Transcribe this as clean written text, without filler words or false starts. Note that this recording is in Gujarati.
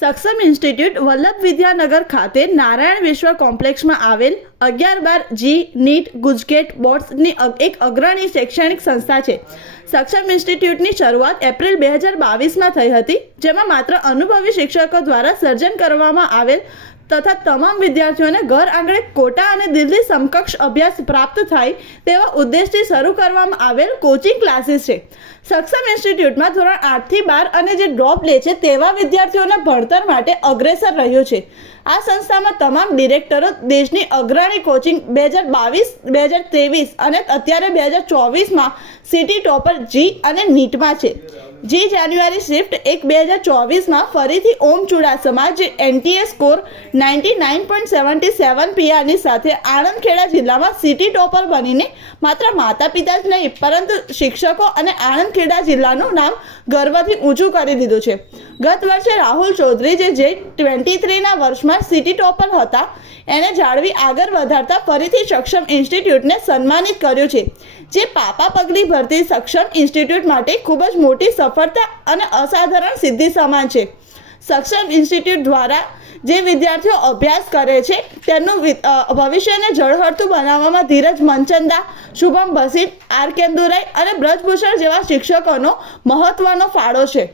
સક્ષમ ઇન્સ્ટિટ્યૂટ વલ્લભ વિદ્યાનગર ખાતે નારાયણ વિશ્વ કોમ્પ્લેક્સમાં આવેલ 11-12 જી નીટ ગુજકેટ બોર્ડ્સની એક અગ્રણી શૈક્ષણિક સંસ્થા છે. સક્ષમ ઇન્સ્ટિટ્યૂટની શરૂઆત એપ્રિલ 2022માં થઈ હતી, જેમાં માત્ર અનુભવી શિક્ષકો દ્વારા સર્જન કરવામાં આવેલ તથા તમામ વિદ્યાર્થીઓને ઘર આંગણે કોટા અને દિલ્હી સમકક્ષ અભ્યાસ પ્રાપ્ત થાય તેવા ઉદ્દેશથી શરૂ કરવામાં આવેલ કોચિંગ ક્લાસીસ છે. સક્ષમ ઇન્સ્ટિટ્યૂટમાં ધોરણ 8 થી 12 અને જે ડ્રોપ લે છે તેવા વિદ્યાર્થીઓના ભણતર માટે અગ્રેસર રહ્યું છે. આ સંસ્થામાં તમામ ડિરેક્ટરો દેશની અગ્રણી કોચિંગ 2022, 2023 અને અત્યારે 2024માં સિટી ટોપર જી અને નીટમાં છે. જી જાન્યુઆરી શિફ્ટ 1/2024માં ફરીથી ઓમ ચુડાસમા જે એનટીએ સ્કોર 99.77 પીઆરની સાથે આણંદ ખેડા જિલ્લામાં સિટી ટોપર બનીને માત્ર માતા પિતા જ નહીં પરંતુ શિક્ષકો અને આણંદ ખેડા જિલ્લાનું નામ ગર્વથી ઊંચું કરી દીધું છે. ગત વર્ષે રાહુલ ચૌધરી જે 23ના વર્ષમાં સિટી ટોપર હતા એને જાળવી આગળ વધારતા ફરીથી સક્ષમ ઇન્સ્ટિટ્યૂટને સન્માનિત કર્યું છે, જે પાપા પગલી ભરતી સક્ષમ ઇન્સ્ટિટ્યૂટ માટે ખૂબ જ મોટી સફળતા અને અસાધારણ સિદ્ધિ સમાન છે. સક્ષમ ઇન્સ્ટિટ્યૂટ દ્વારા જે વિદ્યાર્થીઓ અભ્યાસ કરે છે તેમનું ભવિષ્યને ઝળહળતું બનાવવામાં ધીરજ મનચંદા, શુભમ ભસીન, આર કેન્દુરાઈ અને બ્રજભૂષણ જેવા શિક્ષકોનો મહત્વનો ફાળો છે.